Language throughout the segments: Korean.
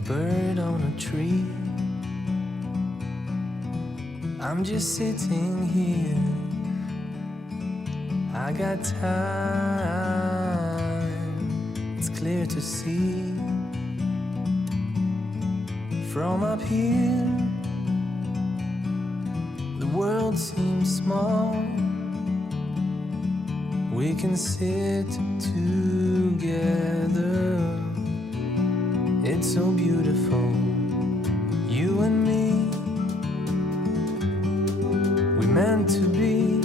a bird on a tree. I'm just sitting here, I got time, it's clear to see. From up here, the world seems small. We can sit together, it's so beautiful, you and me. We meant to be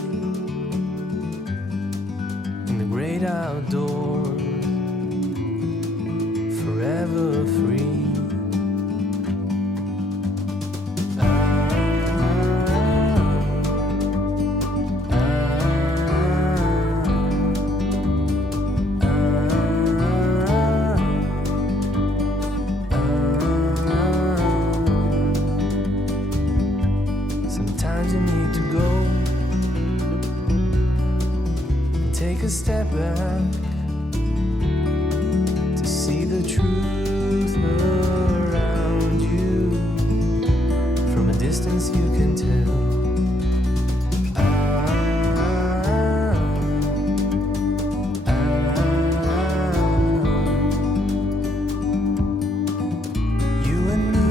in the great outdoors, forever free. Sometimes you need to go and take a step back to see the truth around you. From a distance you can tell. You and me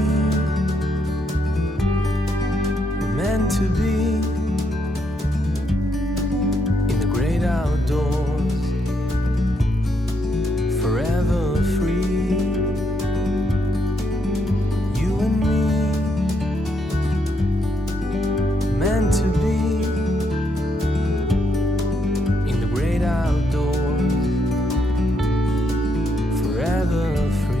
were meant to be in the great outdoors, forever free. You and me meant to be in the great outdoors, forever free.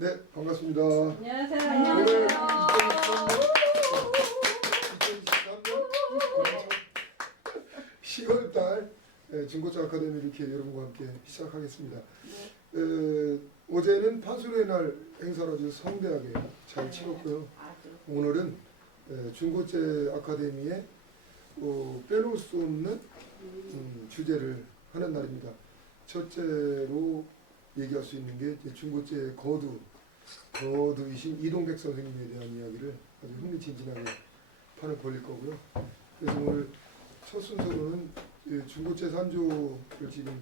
네, 반갑습니다. 안녕하세요. 오늘 2023년 10월달 중고차 아카데미 이렇게 여러분과 함께 시작하겠습니다. 어제는 판소리의 날 행사로 아주 성대하게 잘 치렀고요. 오늘은 중고차 아카데미에 빼놓을 수 없는 주제를 하는 날입니다. 첫째로 얘기할 수 있는 게 중고차의 거두이신 이동백 선생님에 대한 이야기를 아주 흥미진진하게 판을 벌릴 거고요. 그래서 오늘 첫 순서로는 중고차 산조를 지금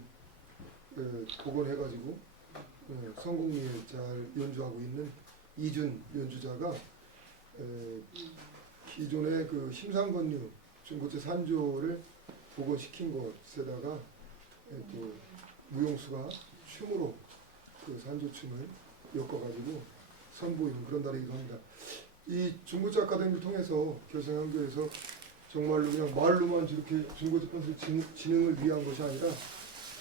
복원해가지고 성공리에 잘 연주하고 있는 이준 연주자가 기존의 그 심상건류 중고차 산조를 복원시킨 것에다가 또 무용수가 춤으로 그 산조춤을 엮어가지고 선보이는 그런 날이기도 합니다. 이 중고차 아카데미를 통해서 결성한교에서 정말로 그냥 말로만 저렇게 중고차 판소 진흥을 위한 것이 아니라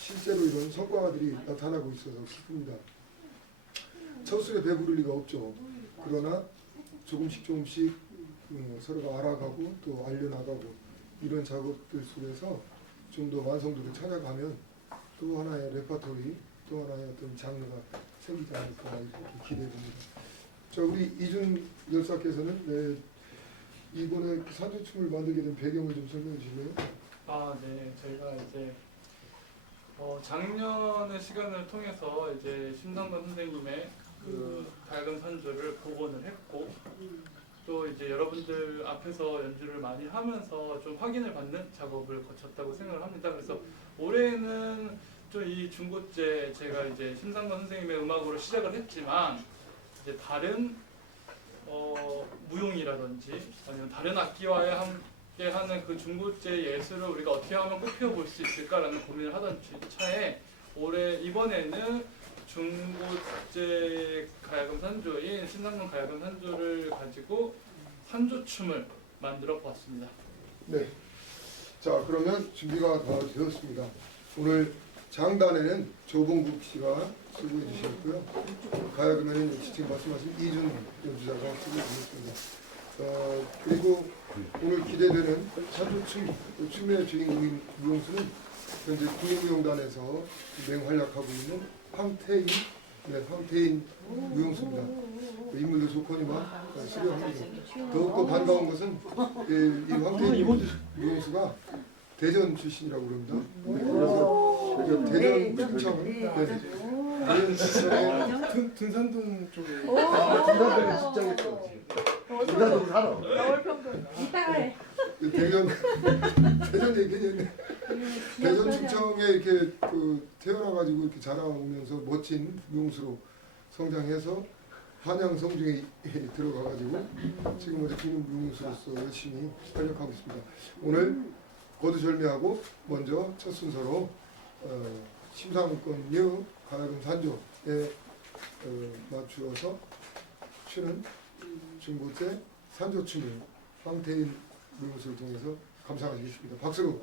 실제로 이런 성과들이 나타나고 있어서 기쁩니다. 첫 술에 배부를 리가 없죠. 그러나 조금씩 서로가 알아가고 또 알려나가고 이런 작업들 속에서 좀 더 완성도를 찾아가면 또 하나의 레퍼토리, 또 하나의 어떤 장르가 생기지 않을까 이렇게 기대됩니다. 자, 우리 이준 열사께서는 이번에 산조춤을 만들게 된 배경을 좀 설명해 주실래요? 네. 저희가 이제 작년의 시간을 통해서 이제 심상건 선생님의 그 밝은 산조를 복원을 했고 또 이제 여러분들 앞에서 연주를 많이 하면서 좀 확인을 받는 작업을 거쳤다고 생각을 합니다. 그래서 올해는 좀 이 중고째 제가 이제 심상건 선생님의 음악으로 시작을 했지만 이제 다른 무용이라든지 아니면 다른 악기와 함께 하는 그 중고째 예술을 우리가 어떻게 하면 꽃피워볼 수 있을까라는 고민을 하던 차에 이번에는 중고째 가야금 산조인 심상건 가야금 산조를 가지고 산조춤을 만들어 보았습니다. 네. 자, 그러면 준비가 다 되었습니다. 오늘 장단에는 조봉국 씨가 수고해 주셨고요. 가야금에는 지금 말씀하신 이준 연주자가 수고해 주셨습니다. 그리고 오늘 기대되는 산조춤, 춤의 주인공인 무용수는 현재 국립무용단에서 맹활약하고 있는 황태희 네, 황태인 무용수입니다. 인물도 좋거니와 수려합니다. 더욱더 반가운 것은 이 황태인 무용수가 대전 출신이라고 그럽니다. 네, 그래서 대전 충청 대전 충청에 등산동 쪽에 등산동에 직장에 있어. 등산동 살아. 이따가 해. 대전 얘기했네. 대전 충청에 이렇게 그 태어나가지고 이렇게 자라오면서 멋진 무용수로 성장해서 한양 성중에 들어가가지고 지금 어제 기능 무용수로서 열심히 활약하고 있습니다. 오늘 거두절미하고 먼저 첫 순서로 심사문권유 가야금 산조에 맞추어서 추는 중고제 산조춤을 황태인 무용수를 통해서 감상하시겠습니다. 박수로.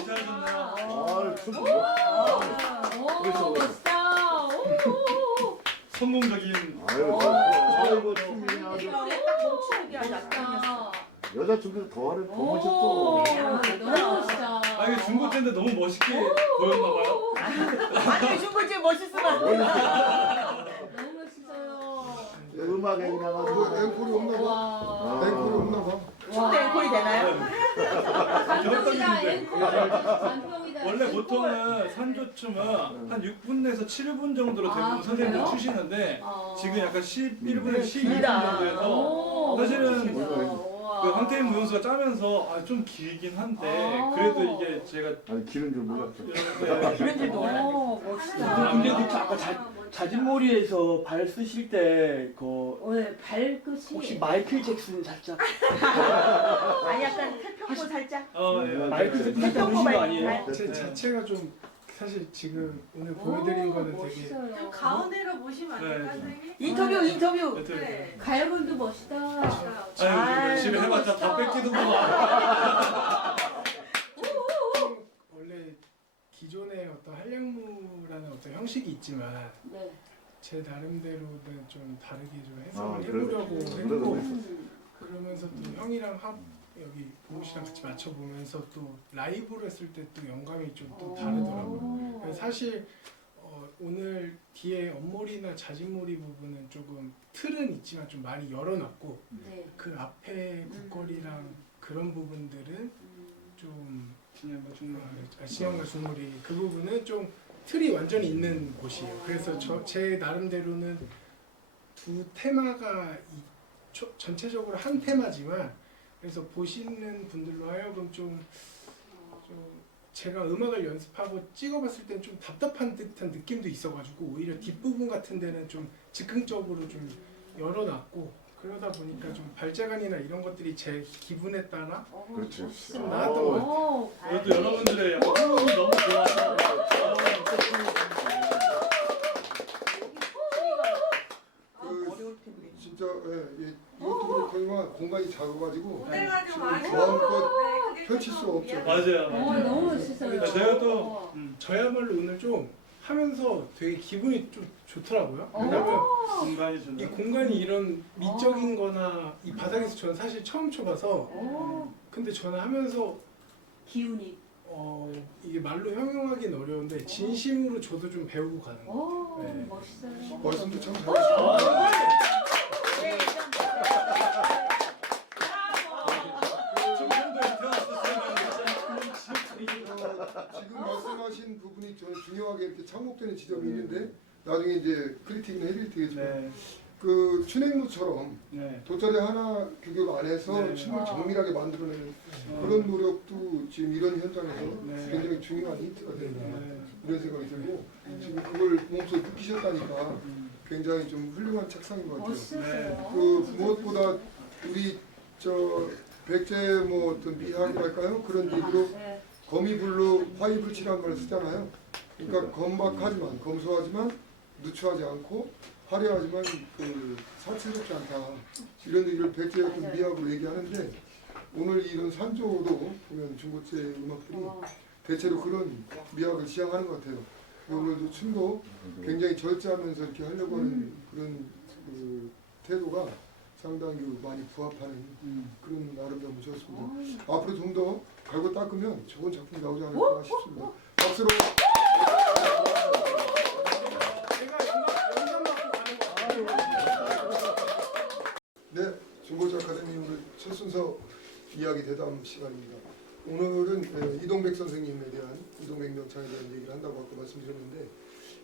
아, 춤 오, 그래서 멋있다. 오, 성공적인 아유, 아이고 춤이 아주 멋있다. 여자 춤도 더 하는 더 오, 멋있어. 너무 멋있다. 아 이게 중고 때인데 너무 멋있게 보였나 봐요. 아니 중고집 멋있으면 너무 멋있어요. 음악에 그냥 뭐 아주 앵콜이 없나 봐. 와. 앵콜이 없나 봐. 춤도 앵콜이 되나요? 감동이다. 앵콜. 감동이다. 원래 앵콜. 보통은 산조춤은 한 6분 내에서 7분 정도로 대부분 아, 선생님들 그래요? 추시는데 어. 지금 약간 11분에서 12분 길다. 정도 해서 오, 사실은 멋있다. 그 황태인 무용수가 짜면서 좀 길긴 한데 아. 그래도 이게 제가 아니 기른 줄 몰랐어. 네, 그런 줄도 몰랐네. 오, 멋있다. 근데 그 아까 자진몰이에서 발 쓰실 때그 오늘 발끝이 혹시 마이클 잭슨 살짝 아니 약간 태평고 살짝 마이클 잭슨 살짝 태평고 넣으신 거 발 아니에요? 제 자체가 좀 사실 지금 오늘 보여드린 거는 되게 멋있어요. 가운데로 모시면 안 될까, 네. 선생님? 인터뷰 네. 가야분도 멋있다. 아유 열심히 너무 해봤자 다 멋있다. 뺏기도 뭐 원래 기존의 어떤 한량무라는 어떤 형식이 있지만 네. 제 나름대로는 좀 다르게 좀 아, 해석을 해보려고 그래도 했고 음. 그러면서 또 형이랑 여기 보우 씨랑 같이 맞춰보면서 또 라이브로 했을 때 또 영감이 좀 또 다르더라고요. 그래서 사실 오늘 뒤에 엄몰이나 자진몰이 부분은 조금 틀은 있지만 좀 많이 열어놨고 네. 그 앞에 국거리랑 그런 부분들은 좀 진양과 중간 시험과 중물이 그 부분은 좀 틀이 완전히 있는 곳이에요. 그래서 제 나름대로는 두 테마가 전체적으로 한 테마지만 그래서 보시는 분들로 하여금 좀 제가 음악을 연습하고 찍어봤을 때는 좀 답답한 듯한 느낌도 있어가지고 오히려 뒷부분 같은 데는 좀 즉흥적으로 좀 열어놨고 그러다 보니까 좀 발재간이나 이런 것들이 제 기분에 따라 그렇지. 좀 나왔던 것 같아요. 오, 그것도 여러분들의 약간 호흡이 너무 좋아서 그 진짜 이것도 그렇거니만 공간이 작아가지고 모델가지고 많이 마음껏 네, 펼칠 수가 없죠. 맞아요. 너무 멋있어요. 제가 또 저야말로 오늘 좀 하면서 되게 기분이 좀 좋더라고요. 오. 왜냐면 공간이 이 준다. 공간이 이런 미적인 거나 이 바닥에서 저는 사실 처음 쳐봐서 오, 근데 저는 하면서 기운이. 이게 말로 형용하기는 어려운데 진심으로 저도 좀 배우고 가는 거예요. 오, 네. 멋있어요. 말씀도 참 잘하시고 지금 말씀하신 부분이 저는 중요하게 이렇게 착목되는 지점이 있는데 나중에 이제 크리틱이나 해드릴 테겠지만 네. 그 춘행무처럼 네. 돗자리 하나 규격 안에서 네. 춤을 정밀하게 만들어내는 그런 노력도 지금 이런 현장에서 네. 굉장히 중요한 힌트가 된다 네. 이런 생각이 들고 지금 그걸 몸소 느끼셨다니까 굉장히 좀 훌륭한 책상인 것 같아요. 멋있어요. 그 무엇보다 우리 저 백제 뭐 어떤 미학이랄까요 그런 얘기로 네. 거미불로 화이불치라는 걸 쓰잖아요. 그러니까 검박하지만 검소하지만 누추하지 않고 화려하지만 그 사치스럽지 않다 이런 얘기를 백제 같은 미학으로 얘기하는데 오늘 이런 산조도 보면 중고제 음악들이 대체로 그런 미학을 지향하는 것 같아요. 오늘도 춤도 굉장히 절제하면서 이렇게 하려고 하는 그런 그 태도가 상당히 많이 부합하는 그런 아름다운 모습이었습니다. 앞으로 좀 더 갈고 닦으면 좋은 작품이 나오지 않을까 싶습니다. 박수로. 제가 영감 받고 가는 거 네, 중고제 아카데미 오늘 첫 순서 이야기 대담 시간입니다. 오늘은 이동백 선생님에 대한 이동백 명창에 대한 얘기를 한다고 아까 말씀드렸는데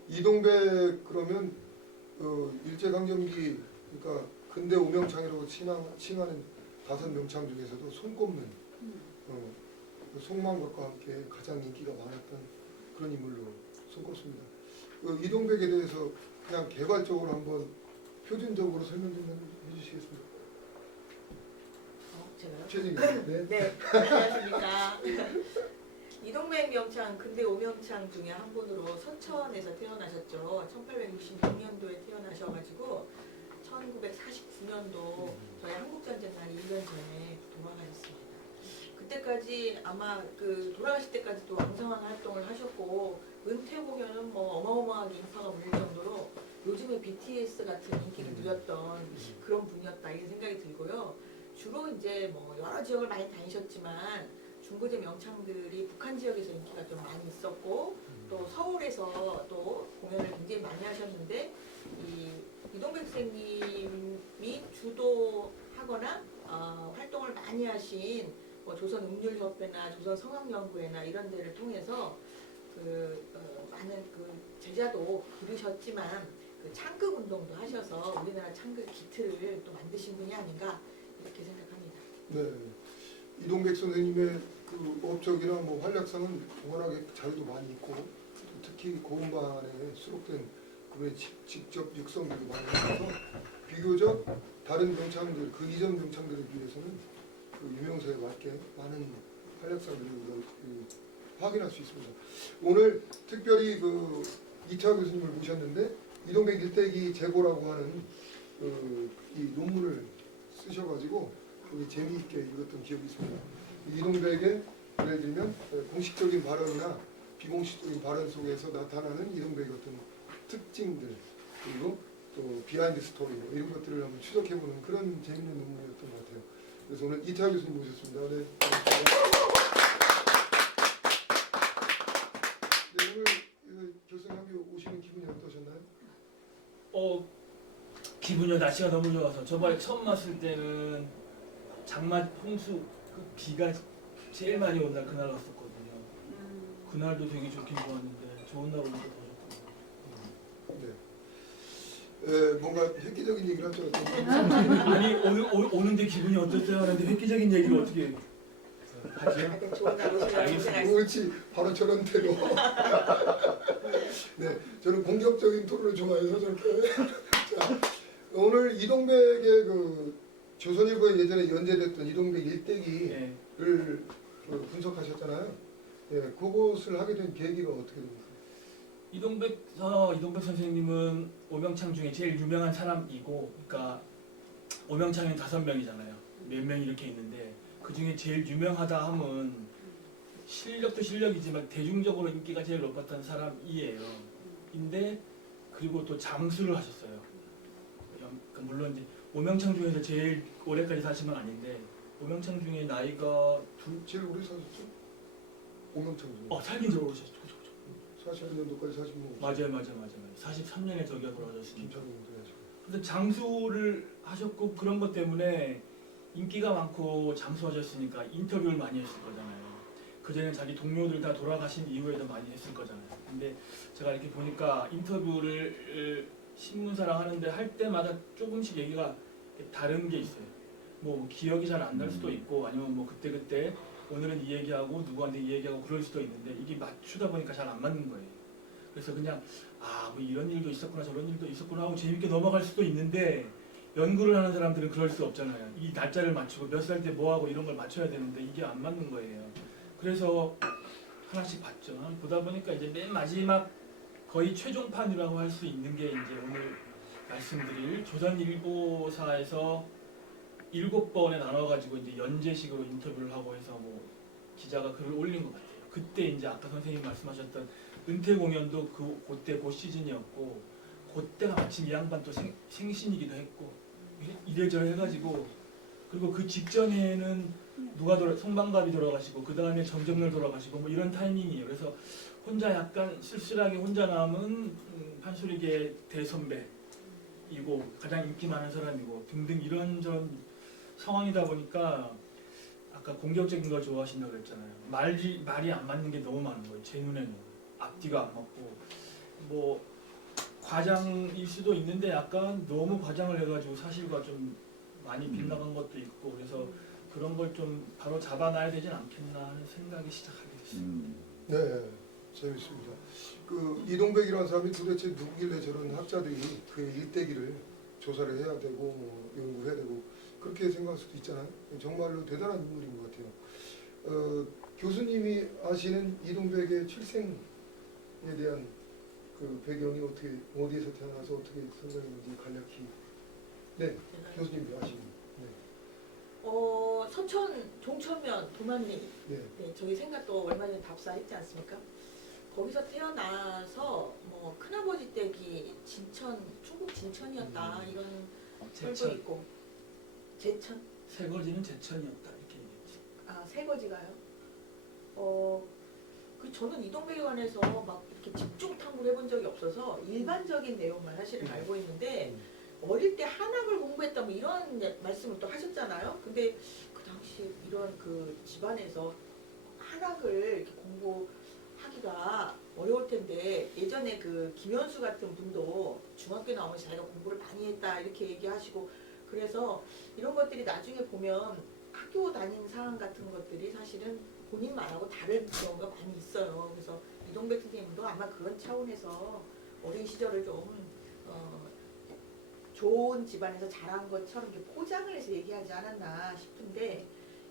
이동백 그러면 일제강점기 그러니까 근대 오명창이라고 칭하는 5명창 중에서도 손꼽는 그 송만각과 함께 가장 인기가 많았던 그런 인물로 손꼽습니다. 그 이동백에 대해서 그냥 개괄적으로 한번 표준적으로 설명 좀 해주시겠습니까? 제가요? 최진기. 네. 네, 안녕하십니까. 이동백 명창, 근대 오명창 중에 한 분으로 서천에서 태어나셨죠. 1866년도에 태어나셔가지고 1949년도 저희 한국전쟁 날 1년 전에 돌아가셨습니다. 그때까지 아마 그 돌아가실 때까지도 왕성한 활동을 하셨고 은퇴 공연은 뭐 어마어마하게 인파가 몰릴 정도로 요즘에 BTS 같은 인기를 누렸던 그런 분이었다 이런 생각이 들고요. 주로 이제 뭐 여러 지역을 많이 다니셨지만 중고대 명창들이 북한 지역에서 인기가 좀 많이 있었고 또 서울에서 또 공연을 굉장히 많이 하셨는데 이동백 선생님이 주도하거나 활동을 많이 하신 뭐 조선음률협회나 조선성악연구회나 이런 데를 통해서 많은 그 제자도 기르셨지만 그 창극 운동도 하셔서 우리나라 창극 기틀을 또 만드신 분이 아닌가 이렇게 생각합니다. 네. 이동백 선생님의 그 업적이나 뭐 활약상은 워낙에 자료도 많이 있고 특히 고음반에 수록된 그의 직접 육성들도 많이 있어서 비교적 다른 명창들, 그 이전 명창들에 비해서는 그 유명세에 맞게 많은 활약상들을 확인할 수 있습니다. 오늘 특별히 그 이태화 교수님을 모셨는데 이동백 일대기 재고라고 하는 이 논문을 쓰셔가지고 거기 재미있게 읽었던 기억이 있습니다. 이동백의 예를 들면 공식적인 발언이나 비공식적인 발언 속에서 나타나는 이동백의 어떤 특징들 그리고 또 비하인드 스토리 뭐 이런 것들을 한번 추적해보는 그런 재미있는 논문이었던 것 같아요. 그래서 오늘 이태화 교수님 모셨습니다. 네. 네, 오늘 결성학교 오시는 기분이 어떠셨나요? 기분이요. 날씨가 너무 좋아서 저번에 처음 왔을 때는 장마 홍수 그 비가 제일 많이 온 날 그날 왔었거든요. 그날도 되게 좋긴 좋았는데 좋은 날 오니까 더 좋고. 네. 뭔가 획기적인 얘기를 할 줄 알았더니 아니 오는데 기분이 어땠어요? 하는데 획기적인 얘기를 어떻게 하죠? 하여튼 좋은 날 오시라고 알겠습니다. 고생하셨습니다. 그렇지 바로 저런 대로. 네, 저는 공격적인 토론을 좋아해서 저렇게. 자, 오늘 이동백의 그 조선일보에 예전에 연재됐던 이동백 일대기를 네. 분석하셨잖아요. 예, 그것을 하게 된 계기가 어떻게 됩니까? 이동백 선생님은 오명창 중에 제일 유명한 사람이고, 그러니까 오명창은 5명이잖아요. 몇 명 이렇게 있는데 그 중에 제일 유명하다 하면 실력도 실력이지만 대중적으로 인기가 제일 높았던 사람이에요. 인데 그리고 또 장수를 하셨어요. 물론 이제 오명창 중에서 제일 오래까지 사신 건 아닌데 오명창 중에 나이가 제일 오래 사셨죠? 오명창 중. 살긴 들어오셨죠. 40년도까지 사신 분. 맞아요. 43년에 저기가 돌아가셨으니까. 김창룡 그래가지고. 근데 장수를 하셨고 그런 것 때문에 인기가 많고 장수하셨으니까 인터뷰를 많이 했을 거잖아요. 그전에 자기 동료들 다 돌아가신 이후에도 많이 했을 거잖아요. 근데 제가 이렇게 보니까 인터뷰를 신문사랑 하는데 할 때마다 조금씩 얘기가 다른 게 있어요. 뭐 기억이 잘 안 날 수도 있고 아니면 뭐 그때 오늘은 이 얘기하고 누구한테 이 얘기하고 그럴 수도 있는데 이게 맞추다 보니까 잘 안 맞는 거예요. 그래서 그냥 뭐 이런 일도 있었구나 저런 일도 있었구나 하고 재밌게 넘어갈 수도 있는데 연구를 하는 사람들은 그럴 수 없잖아요. 이 날짜를 맞추고 몇 살 때 뭐 하고 이런 걸 맞춰야 되는데 이게 안 맞는 거예요. 그래서 하나씩 봤죠. 보다 보니까 이제 맨 마지막 거의 최종판이라고 할 수 있는 게 이제 오늘 말씀드릴 조선일보사에서 7번에 나눠가지고 이제 연재식으로 인터뷰를 하고 해서 뭐 기자가 글을 올린 것 같아요. 그때 이제 아까 선생님 말씀하셨던 은퇴 공연도 그때 그 시즌이었고 그때가 마침 이 양반 또 생신이기도 했고 이래저래 해가지고 그리고 그 직전에는 송방갑이 돌아가시고 그 다음에 정정렬 돌아가시고 뭐 이런 타이밍이에요. 그래서 혼자 약간 쓸쓸하게 혼자 남은 판소리계 대선배이고 가장 인기 많은 사람이고 등등 이런저런 상황이다 보니까 아까 공격적인 걸 좋아하신다고 그랬잖아요. 말이 안 맞는 게 너무 많은 거예요. 제 눈에는 앞뒤가 안 맞고 뭐 과장일 수도 있는데 약간 너무 과장을 해가지고 사실과 좀 많이 빗나간 것도 있고 그래서 그런 걸 좀 바로 잡아놔야 되진 않겠나 하는 생각이 시작하게 됐습니다. 네, 재밌습니다. 그 이동백이라는 사람이 도대체 누구길래 저런 학자들이 그의 일대기를 조사를 해야 되고 뭐 연구해야 되고 그렇게 생각할 수도 있잖아요. 정말로 대단한 인물인 것 같아요. 교수님이 아시는 이동백의 출생에 대한 그 배경이 어떻게 어디에서 태어나서 어떻게 성장했는지 간략히 네 교수님이 아시는 서천 종천면 도만리 네. 네, 저희 생각도 얼마 전에 답사했지 않습니까? 거기서 태어나서 뭐 큰아버지 댁이 진천 충북 진천이었다 이런 설도 제천, 있고 제천 새거지는 제천이었다 이렇게 얘기했죠. 아 새거지가요? 그 저는 이동백에 관해서 막 이렇게 집중 탐구를 해본 적이 없어서 일반적인 내용만 사실은 알고 있는데 어릴 때 한학을 공부했다 뭐 이런 말씀을 또 하셨잖아요. 근데 그 당시 이런 그 집안에서 한학을 이렇게 공부하기가 어려울 텐데 예전에 그 김현수 같은 분도 중학교 나오면 자기가 공부를 많이 했다 이렇게 얘기하시고 그래서 이런 것들이 나중에 보면 학교 다닌 상황 같은 것들이 사실은 본인 말하고 다른 경우가 많이 있어요. 그래서 이동백 선생님도 아마 그런 차원에서 어린 시절을 좀 좋은 집안에서 자란 것처럼 이렇게 포장을 해서 얘기하지 않았나 싶은데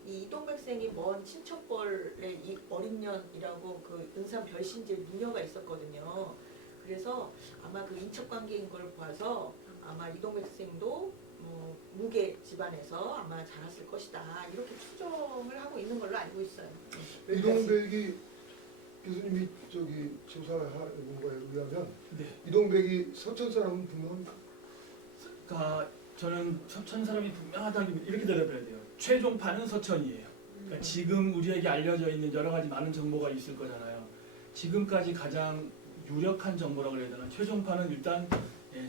이 이동백 선생이 먼 친척벌의 이 어린년이라고 그 은산 별신질 미녀가 있었거든요. 그래서 아마 그 인척관계인 걸 봐서 아마 이동백 선생도 무계 집안에서 아마 자랐을 것이다 이렇게 추정을 하고 있는 걸로 알고 있어요. 이동백이 교수님이 저기 조사하는 거에 의하면 네. 이동백이 서천 사람은 분명합니까? 그러니까 저는 서천 사람이 분명하다 이렇게 대답해야 돼요. 최종판은 서천이에요. 그러니까 지금 우리에게 알려져 있는 여러 가지 많은 정보가 있을 거잖아요. 지금까지 가장 유력한 정보라고 해야 되나? 최종판은 일단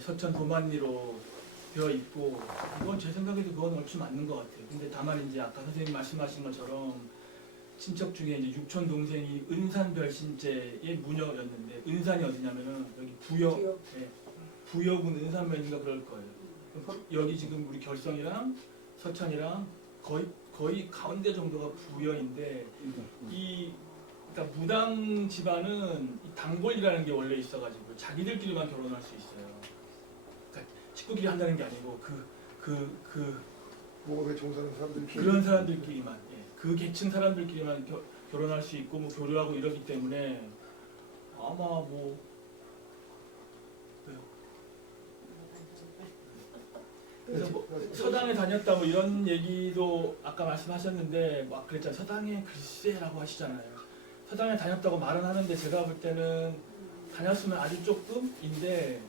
서천 도만리로 되어 있고 이건 제 생각에도 그건 얼추 맞는 것 같아요. 근데 다만 이제 아까 선생님 말씀하신 것처럼 친척 중에 이제 육촌 동생이 은산 별신제의 무녀였는데 은산이 어디냐면은 여기 부여, 부여군 은산면인가 그럴 거예요. 여기 지금 우리 결성이랑 서천이랑 거의 가운데 정도가 부여인데 그러니까 무당 집안은 이 단골이라는 게 원래 있어가지고 자기들끼리만 결혼할 수 있어요. 그러니까 식구끼리 한다는 게 아니고 목업에 종사하는 사람들 그런 사람들끼리만 그 계층 사람들끼리만 결혼할 수 있고 뭐 교류하고 이러기 때문에 아마 뭐 그래서 뭐 서당에 다녔다 뭐 이런 얘기도 아까 말씀하셨는데 막 그랬잖아요. 서당에 글쎄라고 하시잖아요. 서당에 다녔다고 말은 하는데 제가 볼 때는 다녔으면 아주 조금인데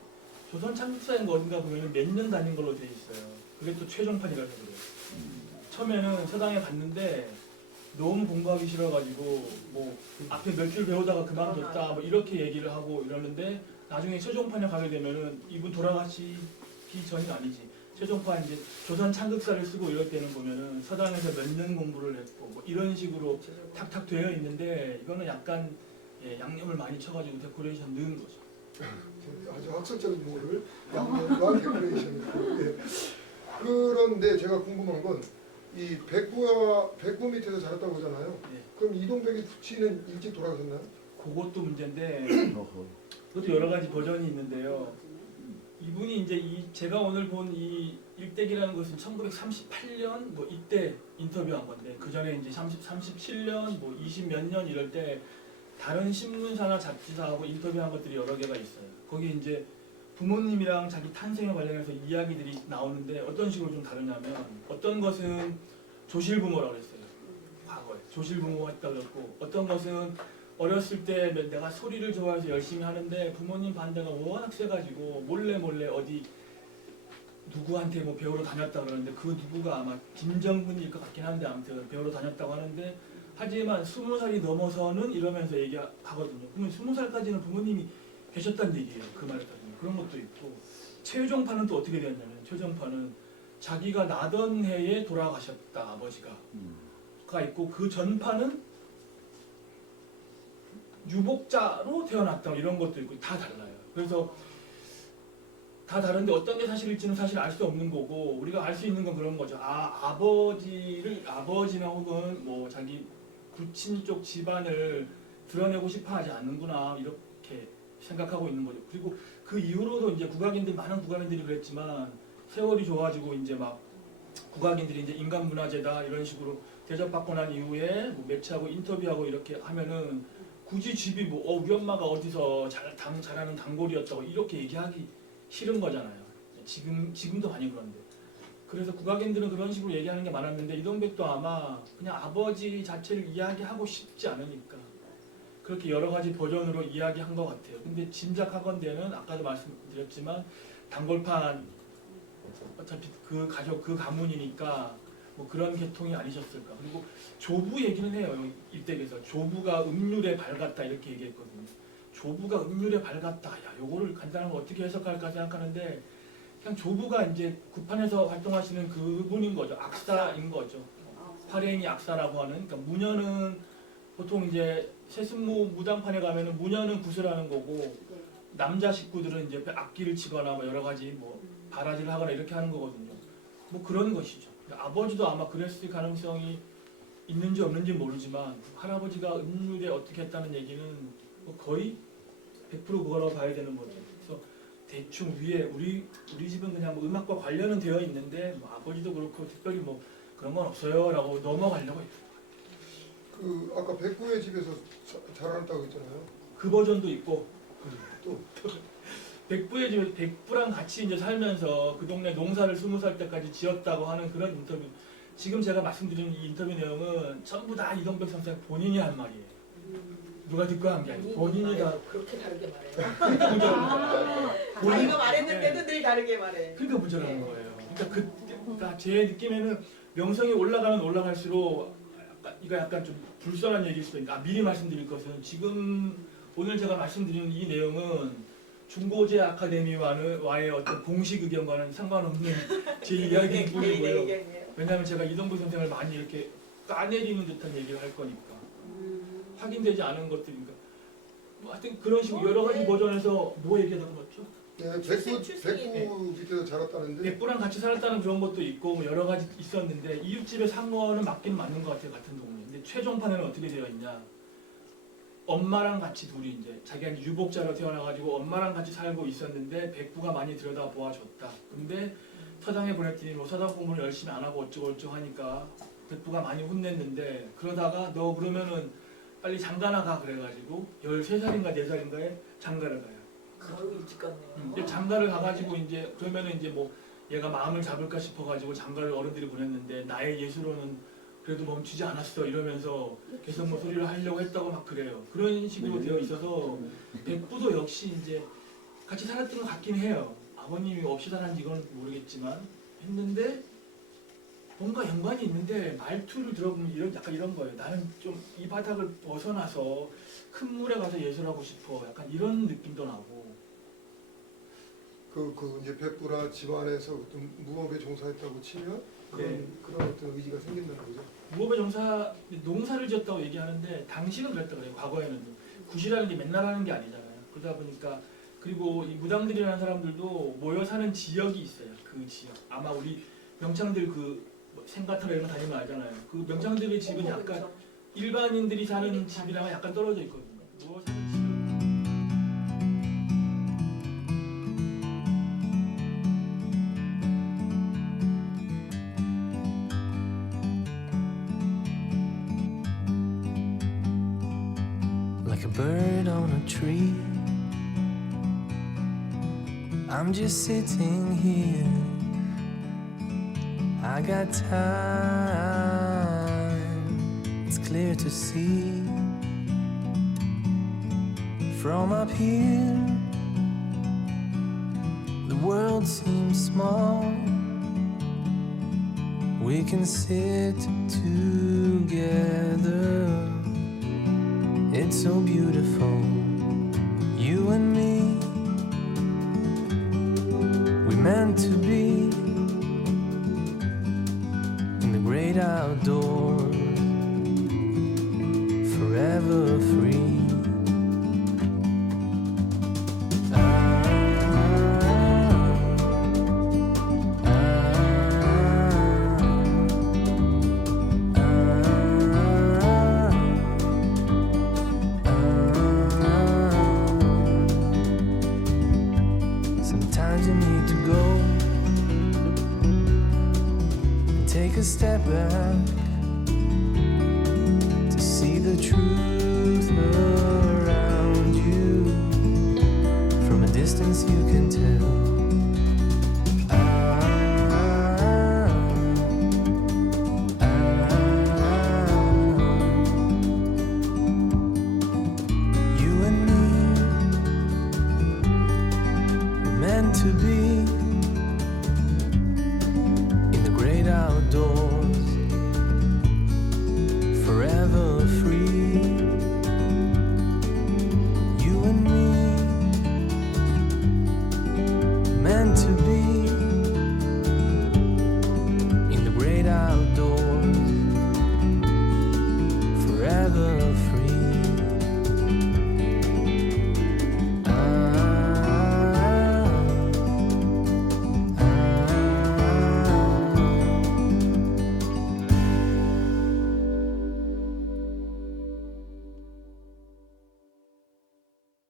조선 창국사인가 어딘가 보면 몇 년 다닌 걸로 돼 있어요. 그게 또 최종판이라서 그래요. 처음에는 서당에 갔는데 너무 공부하기 싫어가지고 뭐 앞에 몇 줄 배우다가 그만뒀다 뭐 이렇게 얘기를 하고 이러는데 나중에 최종판에 가게 되면은 이분 돌아가시기 전이 아니지. 최종판 이제 조선 창극사를 쓰고 이럴 때는 보면은 서당에서 몇 년 공부를 했고 뭐 이런 식으로 탁탁 되어 있는데 이거는 약간 양념을 많이 쳐가지고 데코레이션 넣은 거죠. 아주 학술적인 용어를 양념과 데코레이션. 그런데 제가 궁금한 건 이 백부 밑에서 자랐다고 하잖아요. 그럼 이동백이 부친은 일찍 돌아가셨나요? 그것도 문제인데 그것도 여러 가지 버전이 있는데요. 이분이 이제 제가 오늘 본 이 일대기라는 것은 1938년 뭐 이때 인터뷰한 건데 그 전에 이제 37년 뭐 20 몇 년 이럴 때 다른 신문사나 잡지사하고 인터뷰한 것들이 여러 개가 있어요. 거기 이제 부모님이랑 자기 탄생에 관련해서 이야기들이 나오는데 어떤 식으로 좀 다르냐면 어떤 것은 조실부모라고 했어요. 과거에 조실부모가 있다고 그랬고 어떤 것은 어렸을 때 내가 소리를 좋아해서 열심히 하는데 부모님 반대가 워낙 세가지고 몰래 어디 누구한테 뭐 배우러 다녔다 그러는데 그 누구가 아마 김정근일 것 같긴 한데 아무튼 배우러 다녔다고 하는데 하지만 20살이 넘어서는 이러면서 얘기하거든요. 그러면 20살까지는 부모님이 계셨다는 얘기예요. 그 말을 따지면 그런 것도 있고 최종판은 또 어떻게 되었냐면 최종판은 자기가 나던 해에 돌아가셨다 아버지가 가 있고 그 전판은 유복자로 태어났다 이런 것도 있고 다 달라요. 그래서 다 다른데 어떤 게 사실일지는 사실 알 수 없는 거고 우리가 알 수 있는 건 그런 거죠. 아버지나 혹은 뭐 자기 부친 쪽 집안을 드러내고 싶어하지 않는구나 이렇게 생각하고 있는 거죠. 그리고 그 이후로도 이제 많은 국악인들이 그랬지만 세월이 좋아지고 이제 막 국악인들이 이제 인간문화재다 이런 식으로 대접받고 난 이후에 뭐 매치하고 인터뷰하고 이렇게 하면은 굳이 집이 뭐 우리 엄마가 어디서 잘하는 단골이었다고 이렇게 얘기하기 싫은 거잖아요. 지금도 많이 그런데. 그래서 국악인들은 그런 식으로 얘기하는 게 많았는데 이동백도 아마 그냥 아버지 자체를 이야기하고 싶지 않으니까 그렇게 여러 가지 버전으로 이야기한 것 같아요. 근데 짐작하건대는 아까도 말씀드렸지만 단골판 어차피 그 가족 그 가문이니까 뭐 그런 계통이 아니셨을까. 그리고 조부 얘기는 해요. 일대에서 조부가 음률에 밝았다 이렇게 얘기했거든요. 조부가 음률에 밝았다. 야, 요거를 간단한 거 어떻게 해석할까 생각하는데 그냥 조부가 이제 구판에서 활동하시는 그분인 거죠. 악사인 거죠. 활행이 악사라고 하는. 그러니까 무녀는 보통 이제 세습무 무당판에 가면은 무녀는 구슬하는 거고 남자 식구들은 이제 악기를 치거나 뭐 여러 가지 뭐 바라지를 하거나 이렇게 하는 거거든요. 뭐 그런 것이죠. 아버지도 아마 그랬을 가능성이 있는지 없는지 모르지만 할아버지가 음률에 어떻게 했다는 얘기는 뭐 거의 100% 그거라고 봐야 되는 거죠. 그래서 대충 위에 우리 집은 그냥 뭐 음악과 관련은 되어 있는데 뭐 아버지도 그렇고 특별히 뭐 그런 건 없어요라고 넘어가려고 했어요. 그 아까 백구의 집에서 자라났다고 했잖아요. 그 버전도 있고 또 백부의 집에 백부랑 같이 이제 살면서 그 동네 농사를 20살 때까지 지었다고 하는 그런 인터뷰. 지금 제가 말씀드린 이 인터뷰 내용은 전부 다 이동백 선생 본인이 한 말이에요. 누가 듣고 한 게 아니고 본인이 다. 그렇게 다르게 말해요. 그러니까 문제라는 거예요. 자기가 말했는데도 늘 다르게 말해. 그러니까 문제라는 거예요. 그러니까 제 느낌에는 명성이 올라가면 올라갈수록 이거 약간 좀 불편한 얘기일 수도 있는데 미리 말씀드릴 것은 지금 오늘 제가 말씀드리는 이 내용은 중고제 아카데미와의 어떤 공식 의견과는 상관없는 제 이야기일 뿐이고요. 왜냐하면 제가 이동부 선생을 많이 이렇게 까내리는 듯한 얘기를 할 거니까 확인되지 않은 것들이니까 뭐 하여튼 그런 식으로 여러 가지 버전에서 뭐 얘기하던 거죠? 네, 백구 밑에서 자랐다는데 백부랑 같이 살았다는 그런 것도 있고 뭐 여러 가지 있었는데 이웃집에 산 거는 맞긴 맞는 것 같아요. 같은 동네. 근데 최종판에는 어떻게 되어 있냐? 엄마랑 같이 둘이 이제 자기가 유복자로 태어나가지고 엄마랑 같이 살고 있었는데 백부가 많이 들여다 보아줬다. 근데 서당에 보냈더니 뭐 서당 공부를 열심히 안 하고 어쩌고 하니까 백부가 많이 혼냈는데 그러다가 너 그러면은 빨리 장가나 가 그래가지고 13살인가 4살인가에 장가를 가요. 거의 일찍 갔네요. 근데 장가를 가가지고 이제 그러면은 이제 뭐 얘가 마음을 잡을까 싶어가지고 장가를 어른들이 보냈는데 나의 예수로는 그래도 멈추지 않았어 이러면서 계속 뭐 소리를 하려고 했다고 막 그래요. 그런 식으로 되어 있어서 백부도 역시 이제 같이 살았던 것 같긴 해요. 아버님이 없이 살았는지 이건 모르겠지만 했는데 뭔가 연관이 있는데 말투를 들어보면 약간 이런 거예요. 나는 좀 이 바닥을 벗어나서 큰 물에 가서 예술하고 싶어. 약간 이런 느낌도 나고. 그 이제 백구나 집안에서 어떤 무업에 종사했다고 치면 그런 어떤 의지가 생긴다는 거죠. 무업의 농사를 지었다고 얘기하는데 당시는 그랬다 그래요. 과거에는 굿이라는 게 맨날 하는 게 아니잖아요. 그러다 보니까 그리고 이 무당들이라는 사람들도 모여 사는 지역이 있어요. 그 지역. 아마 우리 명창들 생가터나 이런 거 다니면 알잖아요. 그 명창들의 집은 약간 일반인들이 사는 집이랑 약간 떨어져 있거든요. 모여 사는 지역. Like a bird on a tree, I'm just sitting here. I got time, it's clear to see. From up here, the world seems small. We can sit together. It's so beautiful, you and me. We meant to be in the great outdoors, forever free. meant to be.